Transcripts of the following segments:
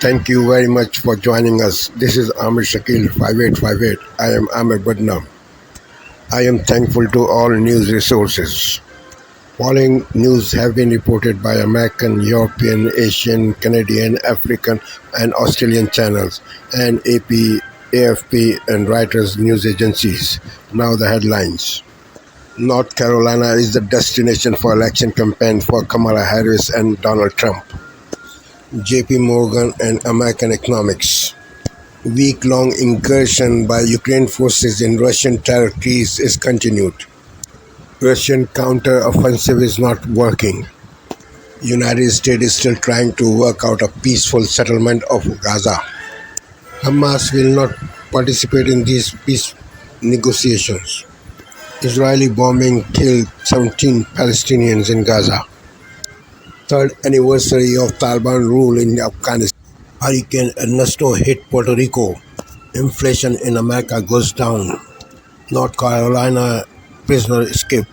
Thank you very much for joining us. This is Amir Shakil 5858. I am Amir Budnam. I am thankful to all news resources. Following news have been reported by American, European, Asian, Canadian, African, and Australian channels and AP, AFP, and Reuters news agencies. Now the headlines. North Carolina is the destination for election campaign for Kamala Harris and Donald Trump. JP Morgan and American Economics. Week-long incursion by Ukraine forces in Russian territories is continued. Russian counter-offensive is not working. United States is still trying to work out a peaceful settlement of Gaza. Hamas will not participate in these peace negotiations. Israeli bombing killed 17 Palestinians in Gaza. Third anniversary of Taliban rule in Afghanistan. Hurricane Ernesto hit Puerto Rico. Inflation in America goes down. North Carolina prisoner escaped.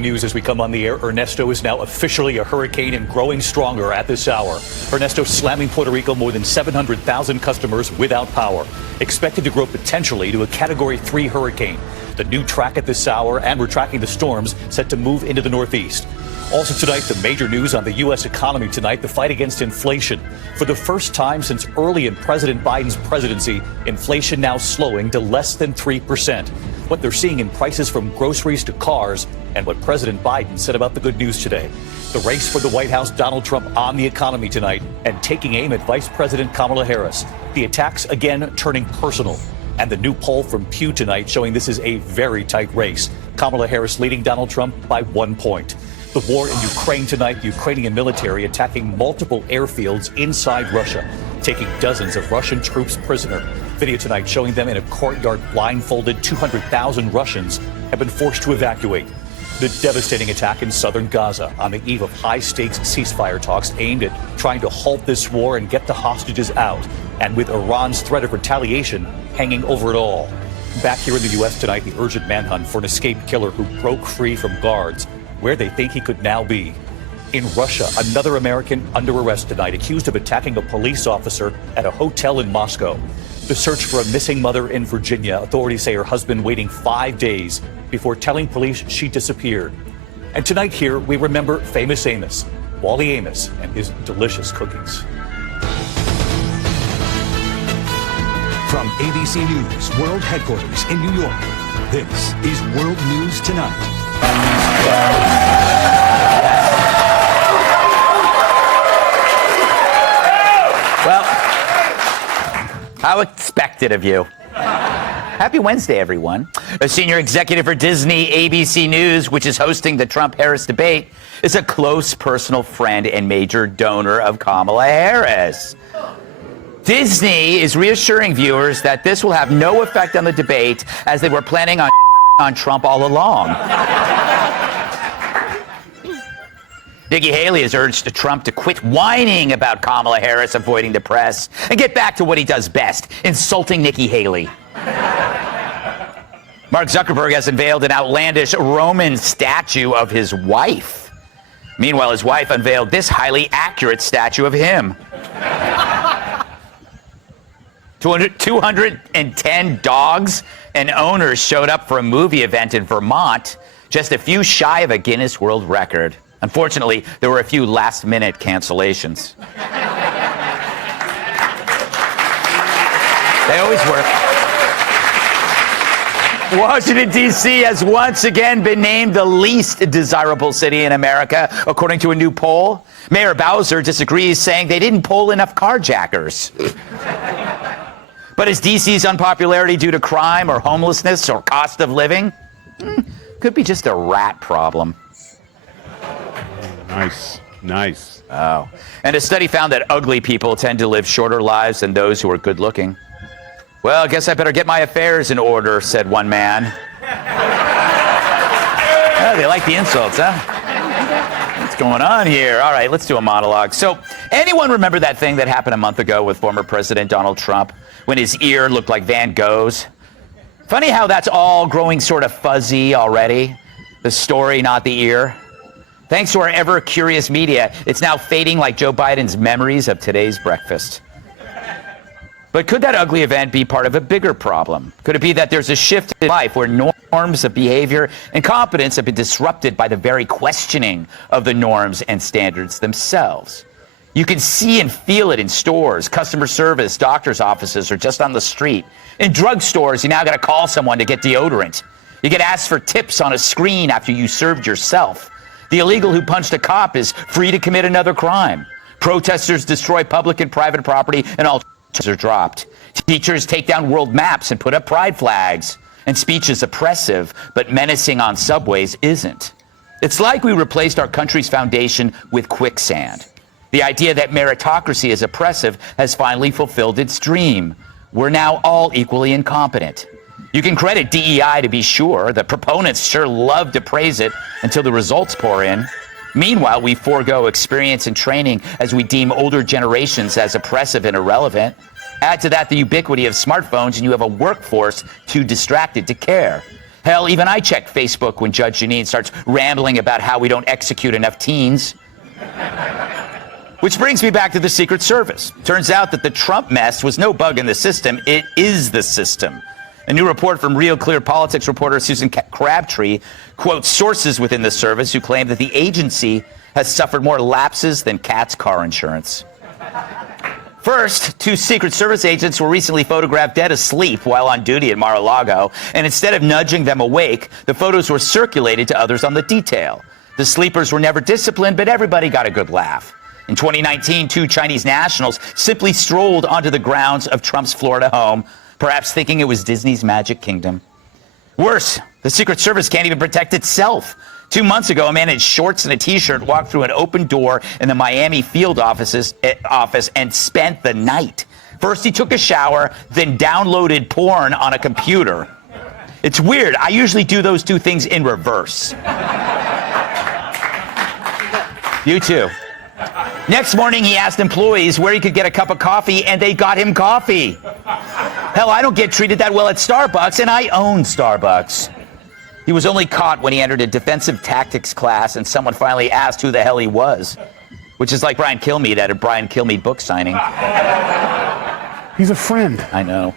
News as we come on the air. Ernesto is now officially a hurricane and growing stronger at this hour. Ernesto slamming Puerto Rico, more than 700,000 customers without power. Expected to grow potentially to a Category 3 hurricane. The new track at this hour, and we're tracking the storms set to move into the Northeast. Also tonight, the major news on the U.S. economy tonight, the fight against inflation. For the first time since early in President Biden's presidency, inflation now slowing to less than 3%. What they're seeing in prices from groceries to cars, and what President Biden said about the good news today. The race for the White House, Donald Trump on the economy tonight, and taking aim at Vice President Kamala Harris. The attacks again turning personal. And the new poll from Pew tonight showing this is a very tight race. Kamala Harris leading Donald Trump by 1 point. The war in Ukraine tonight, the Ukrainian military attacking multiple airfields inside Russia, taking dozens of Russian troops prisoner. Video tonight showing them in a courtyard blindfolded. 200,000 Russians have been forced to evacuate. The devastating attack in southern Gaza on the eve of high-stakes ceasefire talks aimed at trying to halt this war and get the hostages out, and with Iran's threat of retaliation hanging over it all. Back here in the U.S. tonight, the urgent manhunt for an escaped killer who broke free from guards, where they think he could now be. In Russia, another American under arrest tonight, accused of attacking a police officer at a hotel in Moscow. The search for a missing mother in Virginia. Authorities say her husband waiting 5 days before telling police she disappeared. And tonight here, we remember famous Amos, Wally Amos, and his delicious cookies. From ABC News World Headquarters in New York, this is World News Tonight. Well, how expected of you. Happy Wednesday, everyone. A senior executive for Disney ABC News, which is hosting the Trump-Harris debate, is a close personal friend and major donor of Kamala Harris. Disney is reassuring viewers that this will have no effect on the debate, as they were planning on Trump all along. Nikki Haley has urged Trump to quit whining about Kamala Harris avoiding the press and get back to what he does best, insulting Nikki Haley. Mark Zuckerberg has unveiled an outlandish Roman statue of his wife. Meanwhile, his wife unveiled this highly accurate statue of him. 210 dogs and owners showed up for a movie event in Vermont, just a few shy of a Guinness World Record. Unfortunately, there were a few last-minute cancellations. They always work. Washington, D.C. has once again been named the least desirable city in America, according to a new poll. Mayor Bowser disagrees, saying they didn't poll enough carjackers. But is D.C.'s unpopularity due to crime or homelessness or cost of living? Could be just a rat problem. Nice. Oh. And a study found that ugly people tend to live shorter lives than those who are good looking. Well, I guess I better get my affairs in order, said one man. Oh, they like the insults, huh? What's going on here? All right, let's do a monologue. So, anyone remember that thing that happened a month ago with former President Donald Trump when his ear looked like Van Gogh's? Funny how that's all growing sort of fuzzy already. The story, not the ear. Thanks to our ever-curious media, it's now fading like Joe Biden's memories of today's breakfast. But could that ugly event be part of a bigger problem? Could it be that there's a shift in life where norms of behavior and competence have been disrupted by the very questioning of the norms and standards themselves? You can see and feel it in stores, customer service, doctor's offices, or just on the street. In drugstores, you now got to call someone to get deodorant. You get asked for tips on a screen after you served yourself. The illegal who punched a cop is free to commit another crime. Protesters destroy public and private property, and all charges are dropped. Teachers take down world maps and put up pride flags. And speech is oppressive, but menacing on subways isn't. It's like we replaced our country's foundation with quicksand. The idea that meritocracy is oppressive has finally fulfilled its dream. We're now all equally incompetent. You can credit DEI to be sure. The proponents sure love to praise it until the results pour in. Meanwhile, we forego experience and training as we deem older generations as oppressive and irrelevant. Add to that the ubiquity of smartphones, and you have a workforce too distracted to care. Hell, even I check Facebook when Judge Janine starts rambling about how we don't execute enough teens. Which brings me back to the Secret Service. Turns out that the Trump mess was no bug in the system. It is the system. A new report from Real Clear Politics reporter Susan Crabtree quotes sources within the service who claim that the agency has suffered more lapses than cat's car insurance. First, 2 Secret Service agents were recently photographed dead asleep while on duty at Mar-a-Lago, and instead of nudging them awake, the photos were circulated to others on the detail. The sleepers were never disciplined, but everybody got a good laugh. In 2019, 2 Chinese nationals simply strolled onto the grounds of Trump's Florida home, perhaps thinking it was Disney's Magic Kingdom. Worse, the Secret Service can't even protect itself. 2 months ago, a man in shorts and a T-shirt walked through an open door in the Miami field office and spent the night. First, he took a shower, then downloaded porn on a computer. It's weird. I usually do those 2 things in reverse. You too. Next morning, he asked employees where he could get a cup of coffee, and they got him coffee. Hell, I don't get treated that well at Starbucks, and I own Starbucks. He was only caught when he entered a defensive tactics class, and someone finally asked who the hell he was, which is like Brian Kilmeade at a Brian Kilmeade book signing. He's a friend. I know.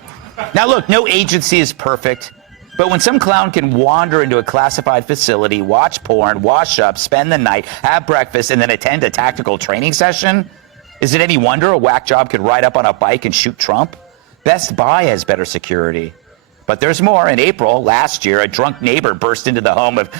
Now, look, no agency is perfect. But when some clown can wander into a classified facility, watch porn, wash up, spend the night, have breakfast, and then attend a tactical training session, is it any wonder a whack job could ride up on a bike and shoot Trump? Best Buy has better security. But there's more. In April last year, a drunk neighbor burst into the home of...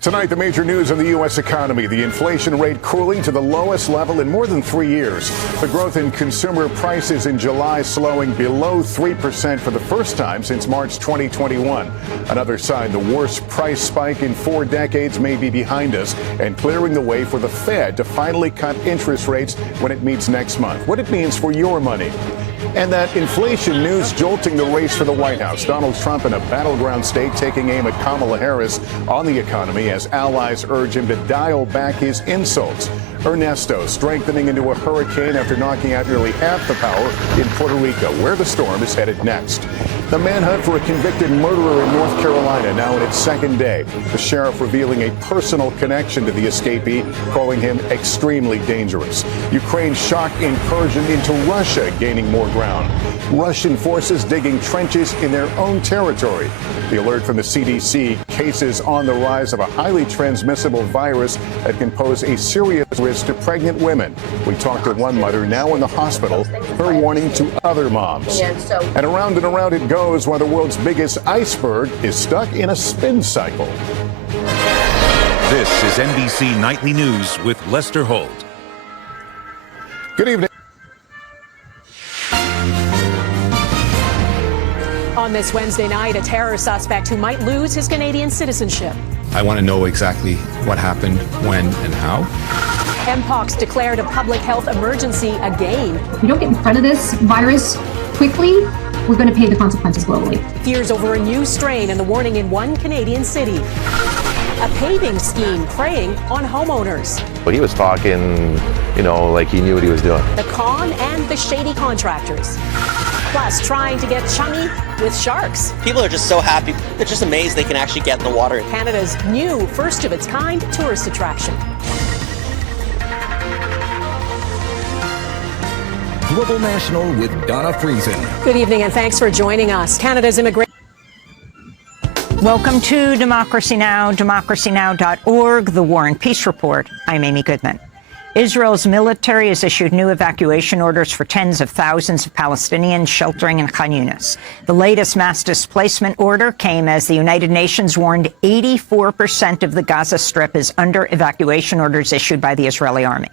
Tonight, the major news in the U.S. economy. The inflation rate cooling to the lowest level in more than 3 years. The growth in consumer prices in July slowing below 3% for the first time since March 2021. Another sign the worst price spike in 4 decades may be behind us and clearing the way for the Fed to finally cut interest rates when it meets next month. What it means for your money. And that inflation news jolting the race for the White House. Donald Trump in a battleground state taking aim at Kamala Harris on the economy as allies urge him to dial back his insults. Ernesto strengthening into a hurricane after knocking out nearly half the power in Puerto Rico, where the storm is headed next. The manhunt for a convicted murderer in North Carolina now in its second day. The sheriff revealing a personal connection to the escapee, calling him extremely dangerous. Ukraine's shock incursion into Russia gaining more ground. Russian forces digging trenches in their own territory. The alert from the CDC, cases on the rise of a highly transmissible virus that can pose a serious risk to pregnant women. We talked to one mother now in the hospital, her warning to other moms. And around it goes while the world's biggest iceberg is stuck in a spin cycle. This is NBC Nightly News with Lester Holt. Good evening. On this Wednesday night, a terror suspect who might lose his Canadian citizenship. I want to know exactly what happened, when, and how. Mpox declared a public health emergency again. If we don't get in front of this virus quickly, we're going to pay the consequences globally. Fears over a new strain and the warning in one Canadian city. A paving scheme preying on homeowners. But he was talking, like he knew what he was doing. The con and the shady contractors. Plus, trying to get chummy with sharks. People are just so happy. They're just amazed they can actually get in the water. Canada's new first-of-its-kind tourist attraction. Global National with Donna Friesen. Good evening and thanks for joining us. Canada's immigration. Welcome to Democracy Now!, democracynow.org, the War and Peace Report. I'm Amy Goodman. Israel's military has issued new evacuation orders for tens of thousands of Palestinians sheltering in Khan Yunis. The latest mass displacement order came as the United Nations warned 84% of the Gaza Strip is under evacuation orders issued by the Israeli army.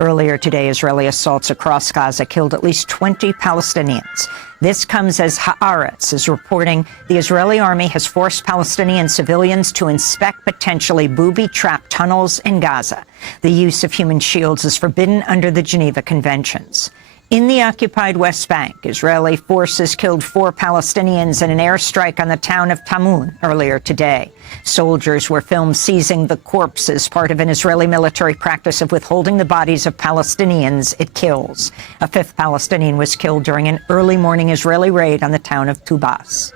Earlier today, Israeli assaults across Gaza killed at least 20 Palestinians. This comes as Haaretz is reporting the Israeli army has forced Palestinian civilians to inspect potentially booby-trapped tunnels in Gaza. The use of human shields is forbidden under the Geneva Conventions. In the occupied West Bank, Israeli forces killed 4 Palestinians in an airstrike on the town of Tamun earlier today. Soldiers were filmed seizing the corpses, part of an Israeli military practice of withholding the bodies of Palestinians it kills. A 5th Palestinian was killed during an early morning Israeli raid on the town of Tubas.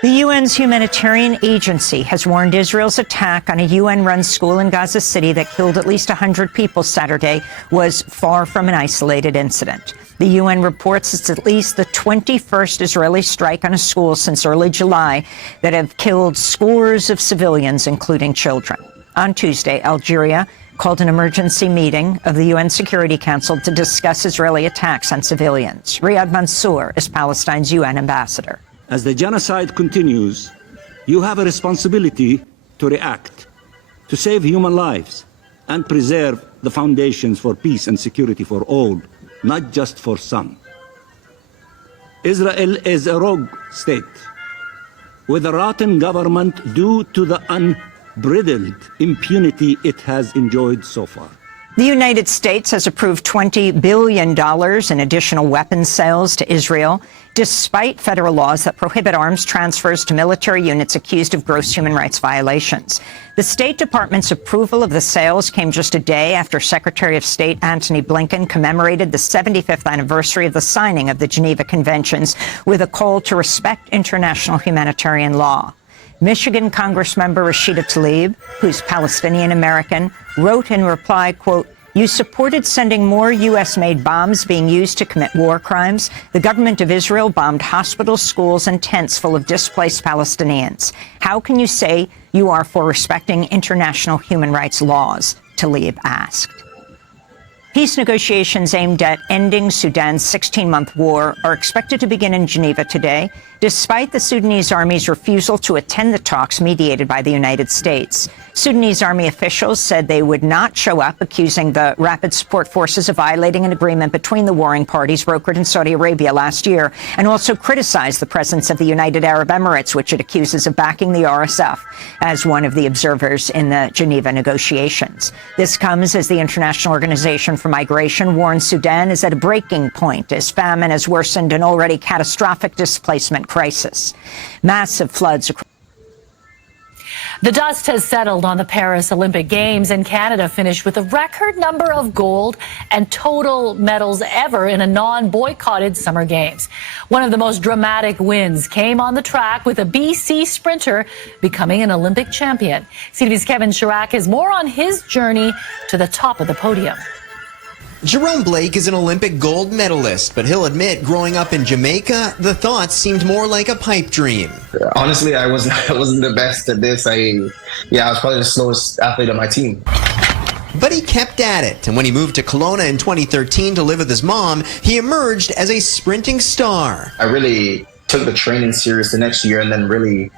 The UN's humanitarian agency has warned Israel's attack on a UN-run school in Gaza City that killed at least 100 people Saturday was far from an isolated incident. The UN reports it's at least the 21st Israeli strike on a school since early July that have killed scores of civilians, including children. On Tuesday, Algeria called an emergency meeting of the UN Security Council to discuss Israeli attacks on civilians. Riyad Mansour is Palestine's UN ambassador. As the genocide continues, you have a responsibility to react, to save human lives, and preserve the foundations for peace and security for all, not just for some. Israel is a rogue state with a rotten government due to the unbridled impunity it has enjoyed so far. The United States has approved $20 billion in additional weapons sales to Israel, despite federal laws that prohibit arms transfers to military units accused of gross human rights violations. The State Department's approval of the sales came just a day after Secretary of State Antony Blinken commemorated the 75th anniversary of the signing of the Geneva Conventions with a call to respect international humanitarian law. Michigan Congressmember Rashida Tlaib, who's Palestinian-American, wrote in reply, quote, "You supported sending more U.S.-made bombs being used to commit war crimes. The government of Israel bombed hospitals, schools, and tents full of displaced Palestinians. How can you say you are for respecting international human rights laws?" Tlaib asked. Peace negotiations aimed at ending Sudan's 16-month war are expected to begin in Geneva today, despite the Sudanese army's refusal to attend the talks mediated by the United States. Sudanese army officials said they would not show up, accusing the Rapid Support Forces of violating an agreement between the warring parties brokered in Saudi Arabia last year, and also criticized the presence of the United Arab Emirates, which it accuses of backing the RSF, as one of the observers in the Geneva negotiations. This comes as the International Organization for Migration warns Sudan is at a breaking point as famine has worsened an already catastrophic displacement crisis. Massive floods across. The dust has settled on the Paris Olympic Games, and Canada finished with a record number of gold and total medals ever in a non-boycotted Summer Games. One of the most dramatic wins came on the track with a BC sprinter becoming an Olympic champion. CTV's Kevin Chirac has more on his journey to the top of the podium. Jerome Blake is an Olympic gold medalist, but he'll admit growing up in Jamaica, the thoughts seemed more like a pipe dream. Honestly, I wasn't the best at this. I was probably the slowest athlete on my team. But he kept at it, and when he moved to Kelowna in 2013 to live with his mom, he emerged as a sprinting star. I really took the training serious the next year and then really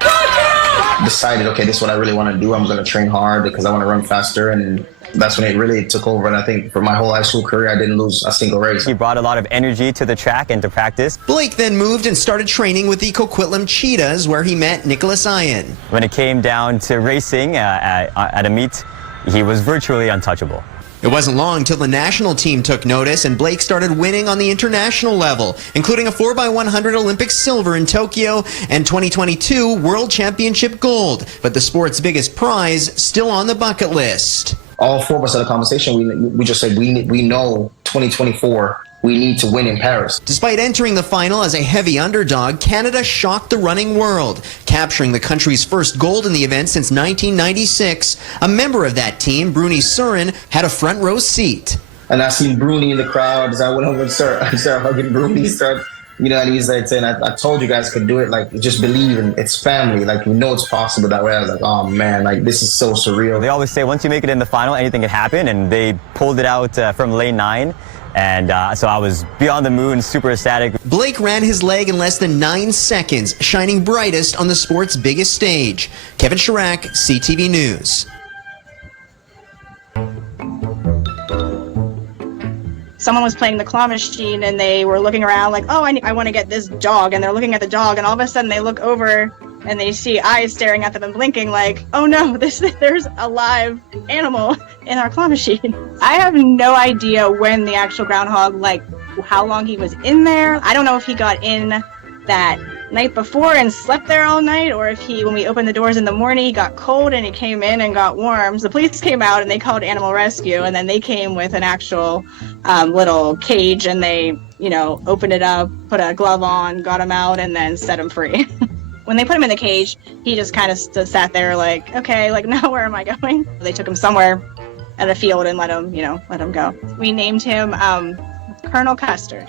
decided, okay, this is what I really want to do. I'm going to train hard because I want to run faster, and that's when it really took over. And I think for my whole high school career, I didn't lose a single race. He brought a lot of energy to the track and to practice. Blake then moved and started training with the Coquitlam Cheetahs, where he met Nicholas Ian. When it came down to racing at a meet, he was virtually untouchable. It wasn't long till the national team took notice and Blake started winning on the international level, including a 4x100 Olympic silver in Tokyo and 2022 World Championship gold. But the sport's biggest prize still on the bucket list. All four of us had a conversation. We just said we know 2024 we need to win in Paris. Despite entering the final as a heavy underdog, Canada shocked the running world, capturing the country's first gold in the event since 1996. A member of that team, Bruni Surin, had a front row seat. And I seen Bruni in the crowd, so I went over and started hugging Bruni, and he's like saying, I told you guys could do it, like, just believe, and it's family, like, we know it's possible that way. I was like, oh man, like, this is so surreal. They always say once you make it in the final, anything can happen, and they pulled it out from lane 9. And so I was beyond the moon, super ecstatic. Blake ran his leg in less than 9 seconds, shining brightest on the sport's biggest stage. Kevin Chirac, CTV News. Someone was playing the claw machine and they were looking around like, oh, I want to get this dog. And they're looking at the dog, and all of a sudden they look over and they see eyes staring at them and blinking like, oh no, there's a live animal in our claw machine. I have no idea when the actual groundhog, like how long he was in there. I don't know if he got in that night before and slept there all night, or if when we opened the doors in the morning, he got cold and he came in and got worms. The police came out and they called animal rescue, and then they came with an actual little cage, and they, opened it up, put a glove on, got him out, and then set him free. When they put him in the cage, he just kind of sat there like, okay, like, now where am I going? They took him somewhere at a field and let him go. We named him Colonel Custard.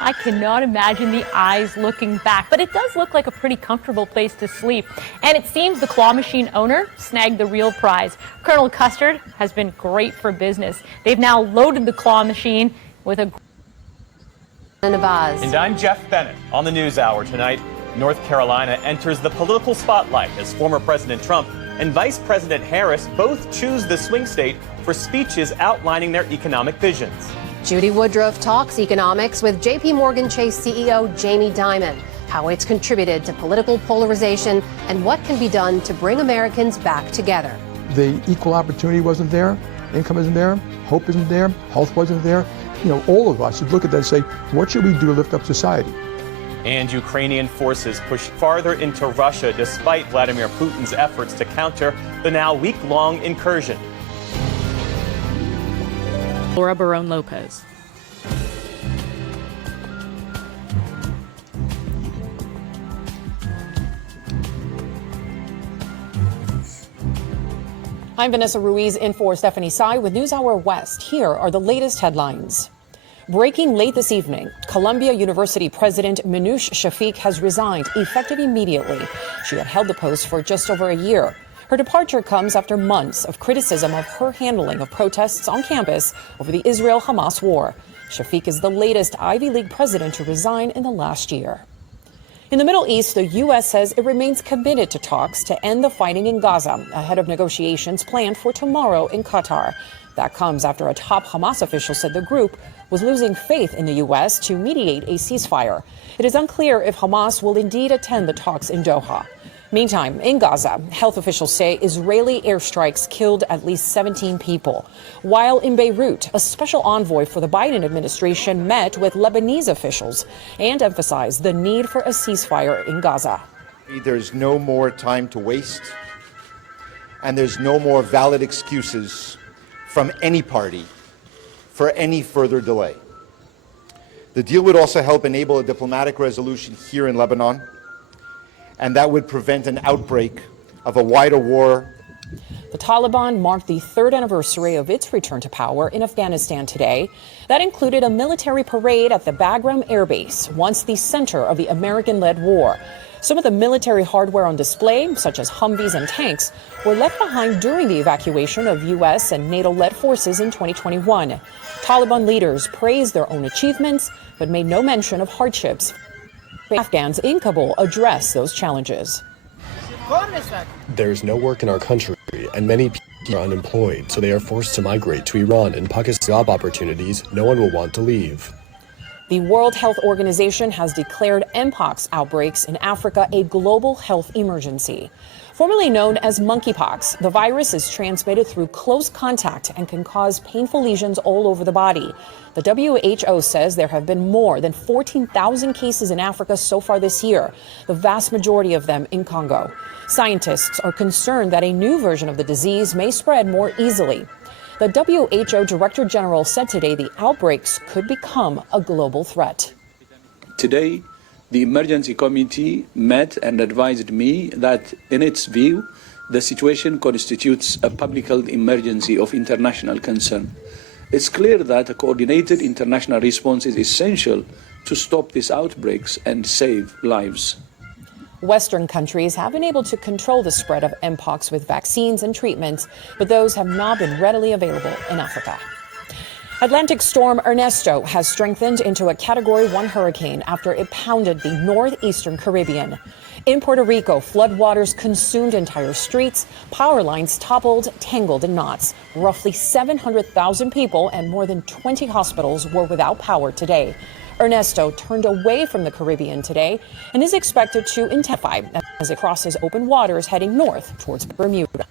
I cannot imagine the eyes looking back, but it does look like a pretty comfortable place to sleep. And it seems the claw machine owner snagged the real prize. Colonel Custard has been great for business. They've now loaded the claw machine with a... And I'm Jeff Bennett. On the NewsHour tonight, North Carolina enters the political spotlight as former President Trump and Vice President Harris both choose the swing state for speeches outlining their economic visions. Judy Woodruff talks economics with J.P. Morgan Chase CEO Jamie Dimon, how it's contributed to political polarization and what can be done to bring Americans back together. The equal opportunity wasn't there, income isn't there, hope isn't there, health wasn't there. All of us should look at that and say, what should we do to lift up society? And Ukrainian forces pushed farther into Russia despite Vladimir Putin's efforts to counter the now week-long incursion. Laura Barone Lopez. I'm Vanessa Ruiz in for Stephanie Tsai with NewsHour West. Here are the latest headlines. Breaking late this evening, Columbia University President Minouche Shafik has resigned effective immediately. She had held the post for just over a year. Her departure comes after months of criticism of her handling of protests on campus over the Israel-Hamas war. Shafik is the latest Ivy League president to resign in the last year. In the Middle East, the U.S. says it remains committed to talks to end the fighting in Gaza ahead of negotiations planned for tomorrow in Qatar. That comes after a top Hamas official said the group was losing faith in the U.S. to mediate a ceasefire. It is unclear if Hamas will indeed attend the talks in Doha. Meantime, in Gaza, health officials say Israeli airstrikes killed at least 17 people. While in Beirut, a special envoy for the Biden administration met with Lebanese officials and emphasized the need for a ceasefire in Gaza. There's no more time to waste, and there's no more valid excuses from any party for any further delay. The deal would also help enable a diplomatic resolution here in Lebanon, and that would prevent an outbreak of a wider war. The Taliban marked the third anniversary of its return to power in Afghanistan today. That included a military parade at the Bagram Air Base, once the center of the American-led war. Some of the military hardware on display, such as Humvees and tanks, were left behind during the evacuation of U.S. and NATO-led forces in 2021. Taliban leaders praised their own achievements, but made no mention of hardships. Afghans in Kabul address those challenges. There's no work in our country, and many people are unemployed, so they are forced to migrate to Iran and Pakistan. Job opportunities, no one will want to leave. The World Health Organization has declared Mpox outbreaks in Africa a global health emergency. Formerly known as monkeypox, the virus is transmitted through close contact and can cause painful lesions all over the body. The WHO says there have been more than 14,000 cases in Africa so far this year, the vast majority of them in Congo. Scientists are concerned that a new version of the disease may spread more easily. The WHO Director General said today the outbreaks could become a global threat. Today, the emergency committee met and advised me that, in its view, the situation constitutes a public health emergency of international concern. It's clear that a coordinated international response is essential to stop these outbreaks and save lives. Western countries have been able to control the spread of mpox with vaccines and treatments, but those have not been readily available in Africa. Atlantic storm Ernesto has strengthened into a Category 1 hurricane after it pounded the northeastern Caribbean. In Puerto Rico, floodwaters consumed entire streets, power lines toppled, tangled in knots. Roughly 700,000 people and more than 20 hospitals were without power today. Ernesto turned away from the Caribbean today and is expected to intensify as it crosses open waters heading north towards Bermuda.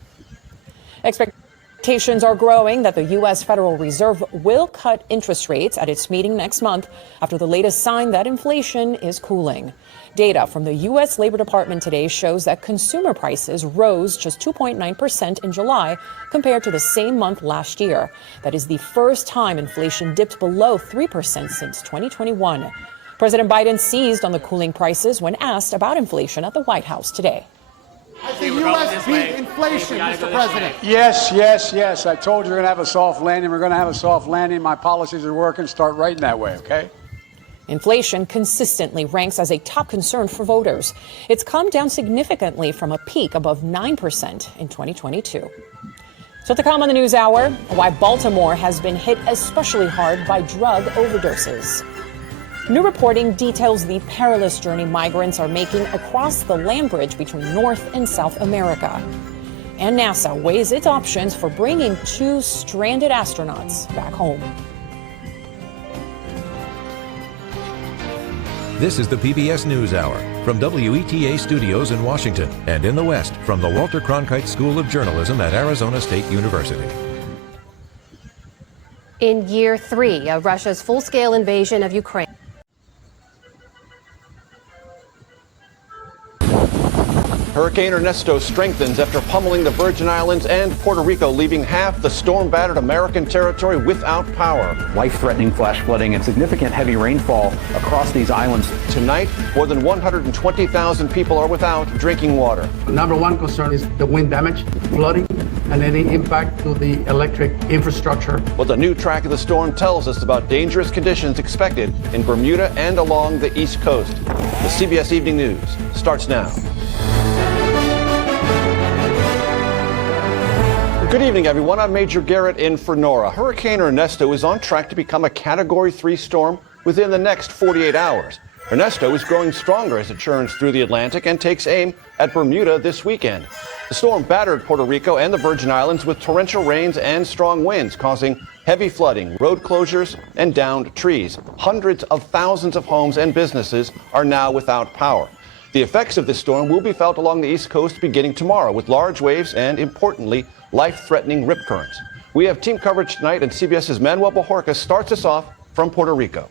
Expectations are growing that the U.S. Federal Reserve will cut interest rates at its meeting next month after the latest sign that inflation is cooling. Data from the U.S. Labor Department today shows that consumer prices rose just 2.9% in July compared to the same month last year. That is the first time inflation dipped below 3% since 2021. President Biden seized on the cooling prices when asked about inflation at the White House today. Has the U.S. beat inflation, Mr. President? Yes. I told you we're going to have a soft landing. We're going to have a soft landing. My policies are working. Start right in that way, okay? Inflation consistently ranks as a top concern for voters. It's come down significantly from a peak above 9% in 2022. So to come on the News Hour, why Baltimore has been hit especially hard by drug overdoses. New reporting details the perilous journey migrants are making across the land bridge between North and South America. And NASA weighs its options for bringing 2 stranded astronauts back home. This is the PBS NewsHour from WETA Studios in Washington and in the West from the Walter Cronkite School of Journalism at Arizona State University. In year 3 of Russia's full-scale invasion of Ukraine. Hurricane Ernesto strengthens after pummeling the Virgin Islands and Puerto Rico, leaving half the storm-battered American territory without power. Life-threatening flash flooding and significant heavy rainfall across these islands. Tonight, more than 120,000 people are without drinking water. Number one concern is the wind damage, flooding, and any impact to the electric infrastructure. Well, the new track of the storm tells us about dangerous conditions expected in Bermuda and along the East Coast. The CBS Evening News starts now. Good evening, everyone. I'm Major Garrett in for Nora. Hurricane Ernesto is on track to become a Category 3 storm within the next 48 hours. Ernesto is growing stronger as it churns through the Atlantic and takes aim at Bermuda this weekend. The storm battered Puerto Rico and the Virgin Islands with torrential rains and strong winds, causing heavy flooding, road closures, and downed trees. Hundreds of thousands of homes and businesses are now without power. The effects of this storm will be felt along the East Coast beginning tomorrow with large waves and, importantly, life-threatening rip currents. We have team coverage tonight, and CBS's Manuel Bajorquez starts us off from Puerto Rico.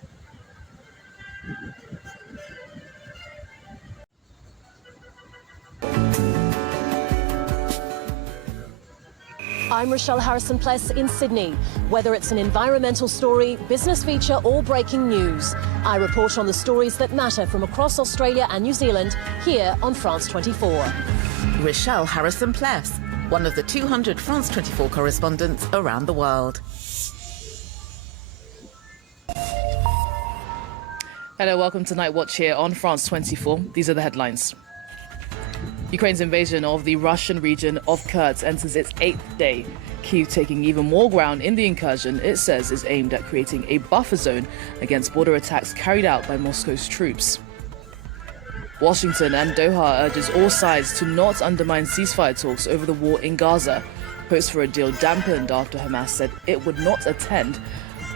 I'm Rochelle Harrison-Pless in Sydney. Whether it's an environmental story, business feature or breaking news, I report on the stories that matter from across Australia and New Zealand here on France 24. Rochelle Harrison-Pless, one of the 200 France 24 correspondents around the world. Hello, welcome to Night Watch here on France 24. These are the headlines. Ukraine's invasion of the Russian region of Kursk enters its 8th day. Kyiv taking even more ground in the incursion it says is aimed at creating a buffer zone against border attacks carried out by Moscow's troops. Washington and Doha urges all sides to not undermine ceasefire talks over the war in Gaza. Hopes for a deal dampened after Hamas said it would not attend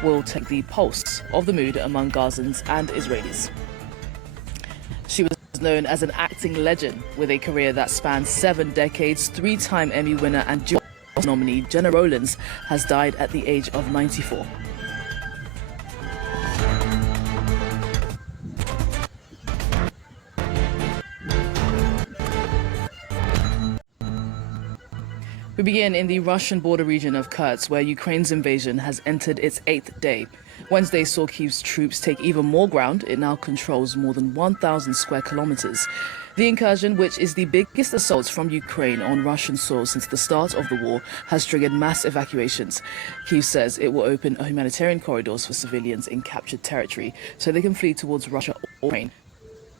will take the pulse of the mood among Gazans and Israelis. She was known as an acting legend with a career that spans 7 decades. 3-time Emmy winner and Jury nominee Jenna Rollins has died at the age of 94. We begin in the Russian border region of Kursk, where Ukraine's invasion has entered its 8th day. Wednesday saw Kyiv's troops take even more ground. It now controls more than 1,000 square kilometers. The incursion, which is the biggest assault from Ukraine on Russian soil since the start of the war, has triggered mass evacuations. Kyiv says it will open humanitarian corridors for civilians in captured territory so they can flee towards Russia or Ukraine.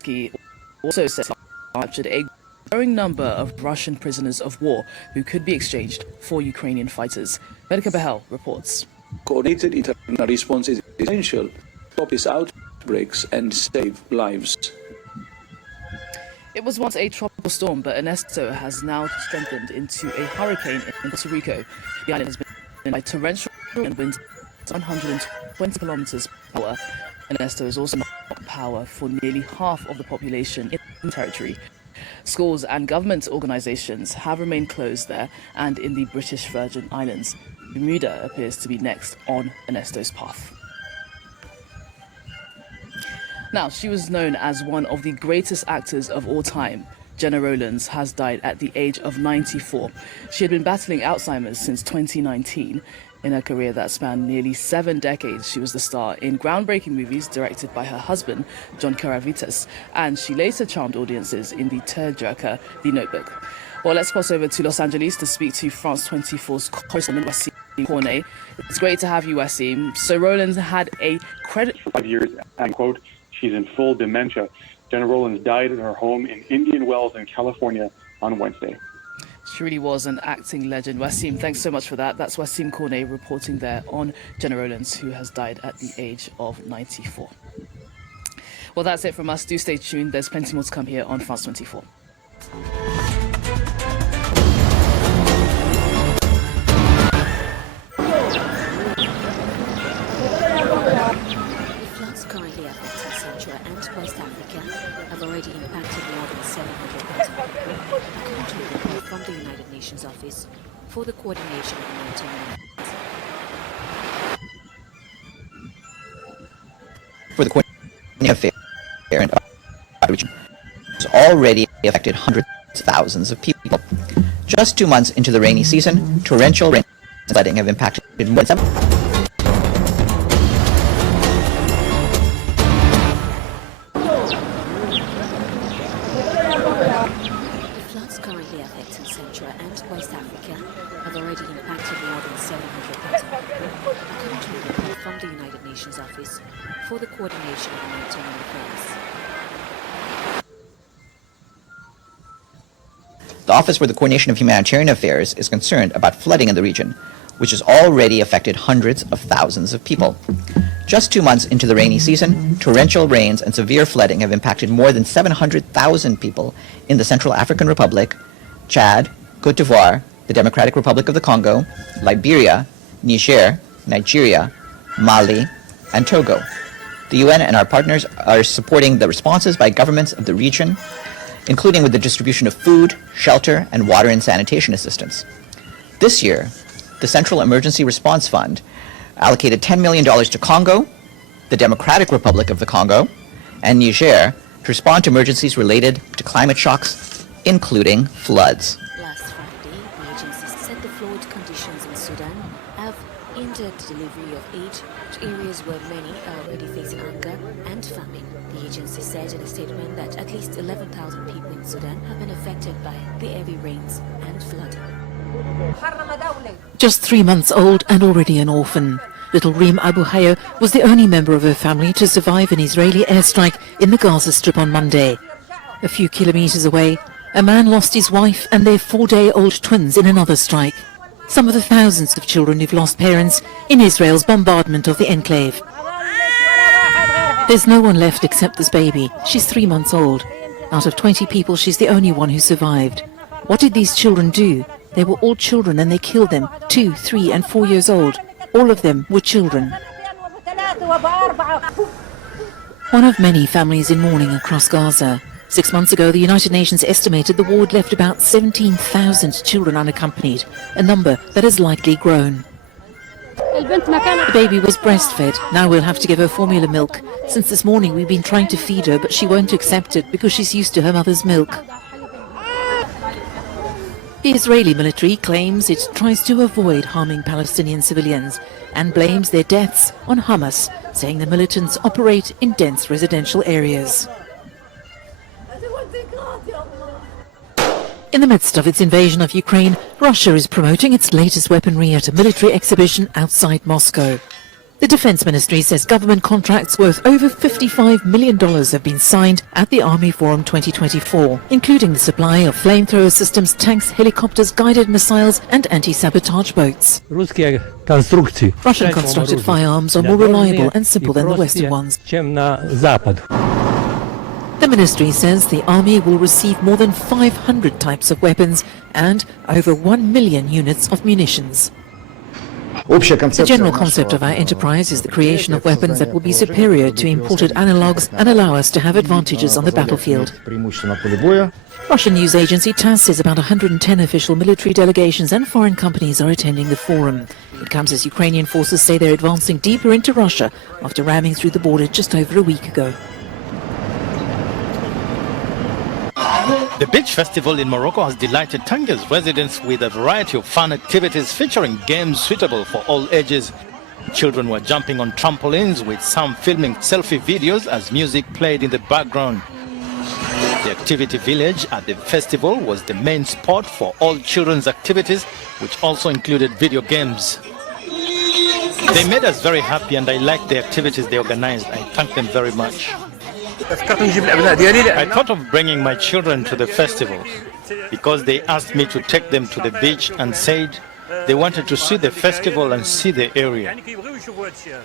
Kyiv also says it captured a growing number of Russian prisoners of war who could be exchanged for Ukrainian fighters. Vedka Behel reports. Coordinated international response is essential to stop these outbreaks and save lives. It was once a tropical storm, but Ernesto has now strengthened into a hurricane in Puerto Rico. The island has been by torrential and winds 120 kilometers per hour. Ernesto is also not power for nearly half of the population in the territory. Schools and government organizations have remained closed there and in the British Virgin Islands. Bermuda appears to be next on Ernesto's path. Now, she was known as one of the greatest actors of all time. Jenna Rowlands has died at the age of 94. She had been battling Alzheimer's since 2019. In her career that spanned nearly 7 decades, she was the star in groundbreaking movies directed by her husband, John Karavitas, and she later charmed audiences in the tearjerker, The Notebook. Well, let's cross over to Los Angeles to speak to France 24's correspondent, Wasim Cornet. It's great to have you, Wasim. So Rowlands had a credit... 5 years, and quote, she's in full dementia. Jenna Rowlands died at her home in Indian Wells in California on Wednesday. She really was an acting legend. Wasim, thanks so much for that. That's Wasim Cornet reporting there on Jenna Rowlands, who has died at the age of 94. Well, that's it from us. Do stay tuned. There's plenty more to come here on France 24. Floods currently affecting Central and West Africa have already impacted more than 700,000 people, according to a report from the United Nations Office for the Coordination of Humanitarian for the Coordination of and outreach has already affected hundreds of thousands of people. Just 2 months into the rainy season, torrential rain and flooding have impacted more than 7. Floods currently affecting Central and West Africa have already impacted more than 700,000 people, according to a report from the United Nations Office for the Coordination of Humanitarian Affairs. The Office for the Coordination of Humanitarian Affairs is concerned about flooding in the region, which has already affected hundreds of thousands of people. Just 2 months into the rainy season, torrential rains and severe flooding have impacted more than 700,000 people in the Central African Republic, Chad, Cote d'Ivoire, the Democratic Republic of the Congo, Liberia, Niger, Nigeria, Mali, and Togo. The UN and our partners are supporting the responses by governments of the region, including with the distribution of food, shelter, and water and sanitation assistance. This year, the Central Emergency Response Fund allocated $10 million to Congo, the Democratic Republic of the Congo, and Niger to respond to emergencies related to climate shocks, including floods. Last Friday, the agency said the flood conditions in Sudan have hindered the delivery of aid to areas where many are already facing hunger and famine. The agency said in a statement that at least 11,000 people in Sudan have been affected by the heavy rains and flooding. Just 3 months old and already an orphan, little Reem Abu Haya was the only member of her family to survive an Israeli airstrike in the Gaza Strip on Monday. A few kilometers away, a man lost his wife and their 4-day-old twins in another strike. Some of the thousands of children who've lost parents in Israel's bombardment of the enclave. There's no one left except this baby. She's 3 months old. Out of 20 people, she's the only one who survived. What did these children do? They were all children and they killed them, 2, 3 and 4 years old. All of them were children. One of many families in mourning across Gaza. 6 months ago, the United Nations estimated the war had left about 17,000 children unaccompanied, a number that has likely grown. The baby was breastfed. Now we'll have to give her formula milk. Since this morning we've been trying to feed her, but she won't accept it because she's used to her mother's milk. The Israeli military claims it tries to avoid harming Palestinian civilians and blames their deaths on Hamas, saying the militants operate in dense residential areas. In the midst of its invasion of Ukraine, Russia is promoting its latest weaponry at a military exhibition outside Moscow. The Defense Ministry says government contracts worth over $55 million have been signed at the Army Forum 2024, including the supply of flamethrower systems, tanks, helicopters, guided missiles and anti-sabotage boats. Russian constructed firearms are more reliable and simple than the Western ones. The ministry says the army will receive more than 500 types of weapons and over 1 million units of munitions. The general concept of our enterprise is the creation of weapons that will be superior to imported analogues and allow us to have advantages on the battlefield. Russian news agency TASS says about 110 official military delegations and foreign companies are attending the forum. It comes as Ukrainian forces say they're advancing deeper into Russia after ramming through the border just over a week ago. The Beach Festival in Morocco has delighted Tangiers residents with a variety of fun activities featuring games suitable for all ages. Children were jumping on trampolines, with some filming selfie videos as music played in the background. The activity village at the festival was the main spot for all children's activities, which also included video games. They made us very happy and I liked the activities they organized. I thank them very much. I thought of bringing my children to the festival because they asked me to take them to the beach and said they wanted to see the festival and see the area.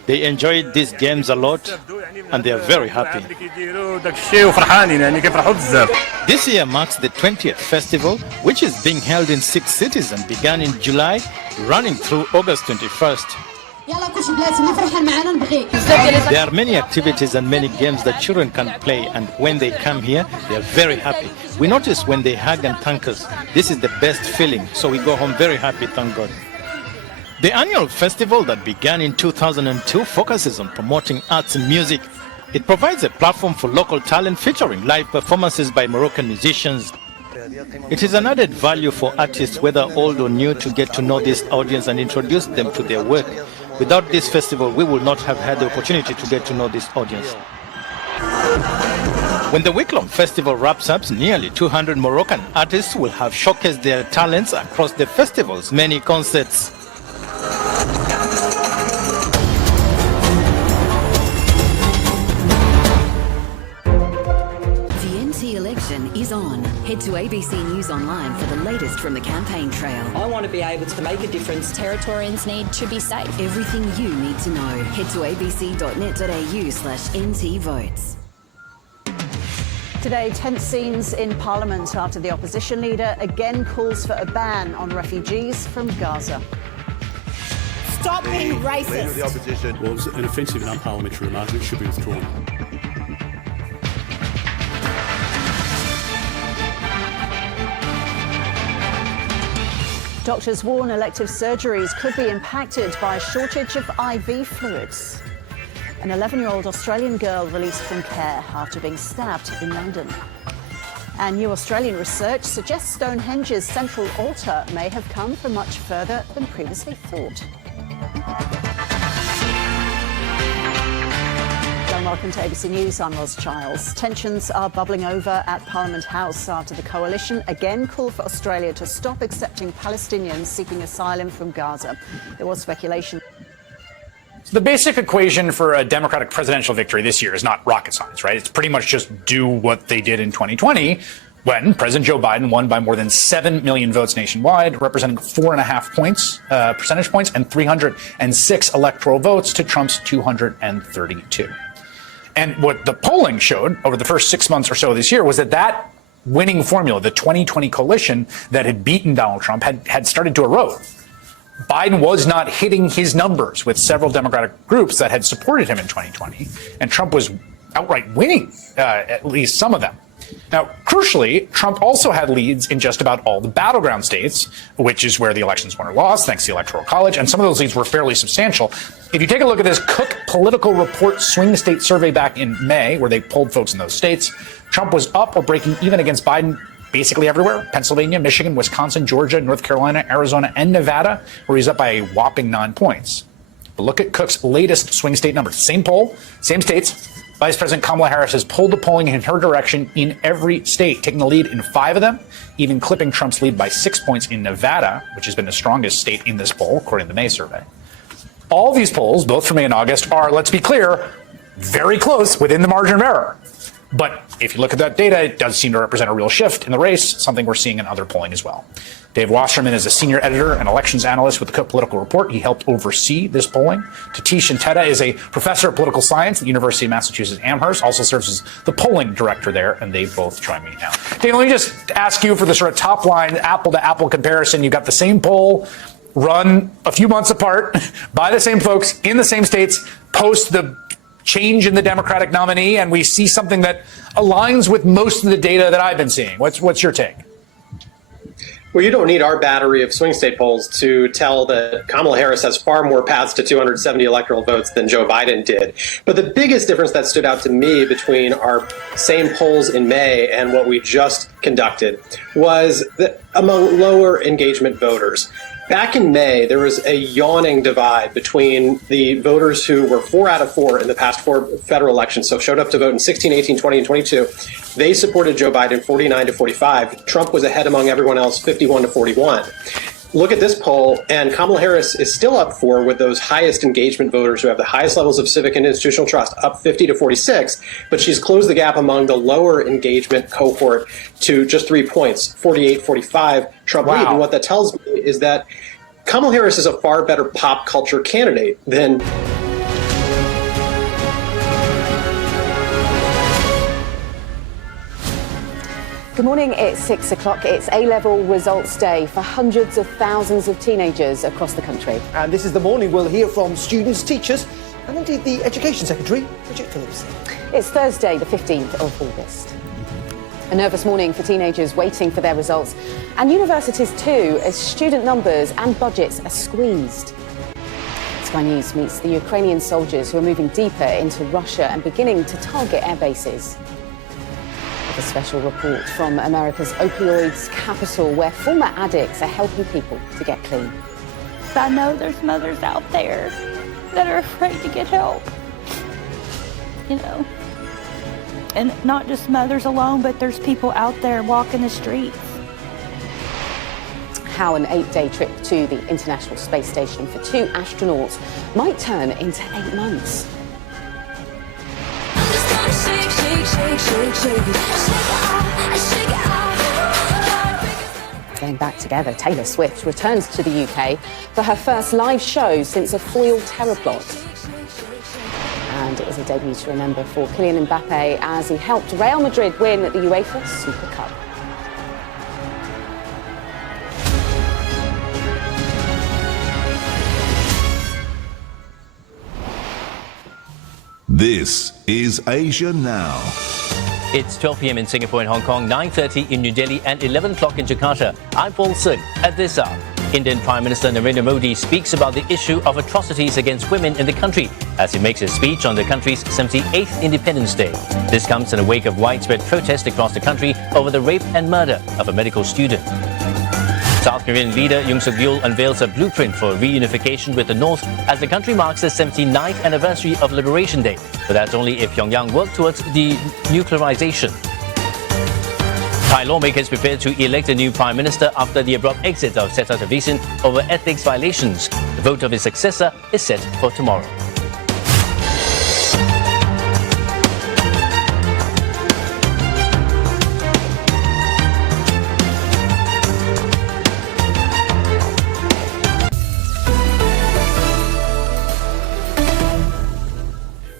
They enjoyed these games a lot and they are very happy. This year marks the 20th festival, which is being held in 6 cities and began in July, running through August 21st. There are many activities and many games that children can play, and when they come here, they are very happy. We notice when they hug and thank us. This is the best feeling, so we go home very happy, thank God. The annual festival that began in 2002 focuses on promoting arts and music. It provides a platform for local talent featuring live performances by Moroccan musicians. It is an added value for artists, whether old or new, to get to know this audience and introduce them to their work. Without this festival, we would not have had the opportunity to get to know this audience. When the week-long festival wraps up, nearly 200 Moroccan artists will have showcased their talents across the festival's many concerts. Is on. Head to ABC News Online for the latest from the campaign trail. I want to be able to make a difference. Territorians need to be safe. Everything you need to know. Head to abc.net.au/ntvotes. Today, tense scenes in Parliament after the opposition leader again calls for a ban on refugees from Gaza. Stop being racist. Leader of the opposition. Well, it was an offensive and unparliamentary remark that should be withdrawn. Doctors warn elective surgeries could be impacted by a shortage of IV fluids. An 11-year-old Australian girl released from care after being stabbed in London. And new Australian research suggests Stonehenge's central altar may have come from much further than previously thought. Welcome to ABC News. I'm Ros Childs. Tensions are bubbling over at Parliament House after the coalition again called for Australia to stop accepting Palestinians seeking asylum from Gaza. There was speculation. The basic equation for a Democratic presidential victory this year is not rocket science, right? It's pretty much just do what they did in 2020 when President Joe Biden won by more than 7 million votes nationwide, representing 4.5 percentage points and 306 electoral votes to Trump's 232. And what the polling showed over the first 6 months or so this year was that winning formula, the 2020 coalition that had beaten Donald Trump, had started to erode. Biden was not hitting his numbers with several Democratic groups that had supported him in 2020, and Trump was outright winning at least some of them. Now, crucially, Trump also had leads in just about all the battleground states, which is where the elections won or lost, thanks to the Electoral College, and some of those leads were fairly substantial. If you take a look at this Cook Political Report swing state survey back in May, where they polled folks in those states, Trump was up or breaking even against Biden basically everywhere. Pennsylvania, Michigan, Wisconsin, Georgia, North Carolina, Arizona, and Nevada, where he's up by a whopping 9 points. But look at Cook's latest swing state numbers. Same poll, same states. Vice President Kamala Harris has pulled the polling in her direction in every state, taking the lead in 5 of them, even clipping Trump's lead by 6 points in Nevada, which has been the strongest state in this poll, according to the May survey. All these polls, both from May and August, are, let's be clear, very close within the margin of error. But if you look at that data, it does seem to represent a real shift in the race, something we're seeing in other polling as well. Dave Wasserman is a senior editor and elections analyst with the Cook Political Report. He helped oversee this polling. Tatish Inteta is a professor of political science at the University of Massachusetts Amherst, also serves as the polling director there, and they both join me now. Dave, let me just ask you for the sort of top line apple-to-apple comparison. You've got the same poll run a few months apart by the same folks in the same states post the change in the Democratic nominee, and we see something that aligns with most of the data that I've been seeing. What's your take? Well, you don't need our battery of swing state polls to tell that Kamala Harris has far more paths to 270 electoral votes than Joe Biden did. But the biggest difference that stood out to me between our same polls in May and what we just conducted was that among lower engagement voters. Back in May, there was a yawning divide between the voters who were 4 out of 4 in the past 4 federal elections, so showed up to vote in 16, 18, 20, and 22. They supported Joe Biden 49 to 45. Trump was ahead among everyone else 51 to 41. Look at this poll, and Kamala Harris is still up 4 with those highest engagement voters who have the highest levels of civic and institutional trust, up 50 to 46, but she's closed the gap among the lower engagement cohort to just 3 points, 48-45 Trump lead. And what that tells me is that Kamala Harris is a far better pop culture candidate than Good morning, it's 6 o'clock. It's A-level results day for hundreds of thousands of teenagers across the country. And this is the morning we'll hear from students, teachers, and indeed the Education Secretary, Bridget Phillips. It's Thursday, the 15th of August. A nervous morning for teenagers waiting for their results, and universities too, as student numbers and budgets are squeezed. Sky News meets the Ukrainian soldiers who are moving deeper into Russia and beginning to target air bases. A special report from America's opioids capital, where former addicts are helping people to get clean. I know there's mothers out there that are afraid to get help, you know. And not just mothers alone, but there's people out there walking the streets. How an 8-day trip to the International Space Station for 2 astronauts might turn into 8 months. Going back together, Taylor Swift returns to the UK for her first live show since a foiled terror plot. And it is a debut to remember for Kylian Mbappe as he helped Real Madrid win the UEFA Super Cup. This is Asia Now. It's 12 p.m. in Singapore and Hong Kong, 9:30 in New Delhi and 11 o'clock in Jakarta. I'm Paul Sun. At this hour, Indian Prime Minister Narendra Modi speaks about the issue of atrocities against women in the country as he makes a speech on the country's 78th Independence Day. This comes in the wake of widespread protest across the country over the rape and murder of a medical student. South Korean leader Yoon Suk-yeol unveils a blueprint for reunification with the North as the country marks the 79th anniversary of Liberation Day. But that's only if Pyongyang works towards denuclearization. Thai lawmakers prepare to elect a new prime minister after the abrupt exit of Seta Thavisin over ethics violations. The vote of his successor is set for tomorrow.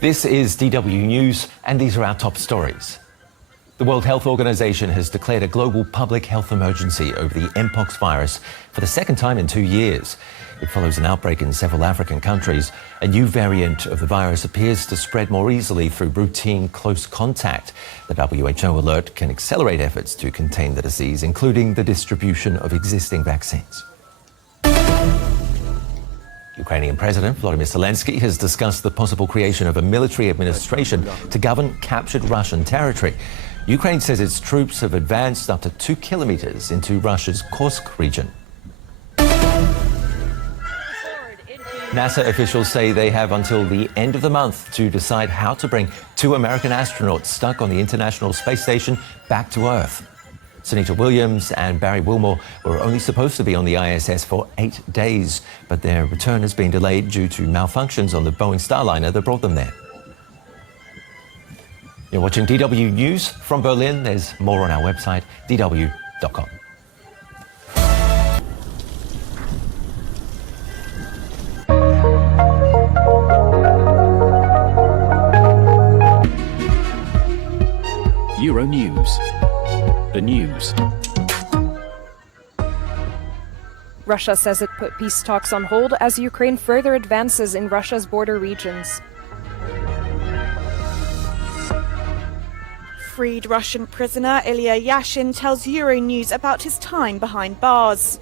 This is DW News, and these are our top stories. The World Health Organization has declared a global public health emergency over the Mpox virus for the second time in 2 years. It follows an outbreak in several African countries. A new variant of the virus appears to spread more easily through routine close contact. The WHO alert can accelerate efforts to contain the disease, including the distribution of existing vaccines. Ukrainian President Volodymyr Zelensky has discussed the possible creation of a military administration to govern captured Russian territory. Ukraine says its troops have advanced up to 2 kilometers into Russia's Kursk region. NASA officials say they have until the end of the month to decide how to bring 2 American astronauts stuck on the International Space Station back to Earth. Sunita Williams and Barry Wilmore were only supposed to be on the ISS for 8 days, but their return has been delayed due to malfunctions on the Boeing Starliner that brought them there. You're watching DW News from Berlin. There's more on our website, dw.com. Euro News. The news. Russia says it put peace talks on hold as Ukraine further advances in Russia's border regions. Freed Russian prisoner Ilya Yashin tells Euronews about his time behind bars.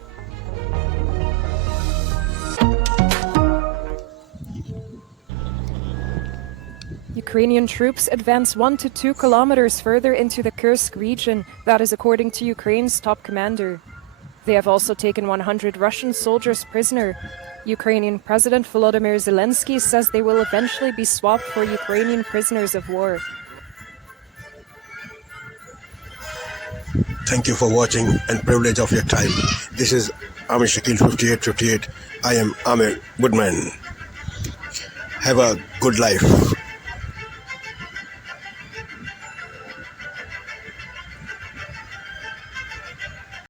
Ukrainian troops advance 1 to 2 kilometers further into the Kursk region, that is according to Ukraine's top commander. They have also taken 100 Russian soldiers prisoner. Ukrainian President Volodymyr Zelensky says they will eventually be swapped for Ukrainian prisoners of war. Thank you for watching and privilege of your time. This is Amir Shakil 5858. I am Amir Woodman. Have a good life.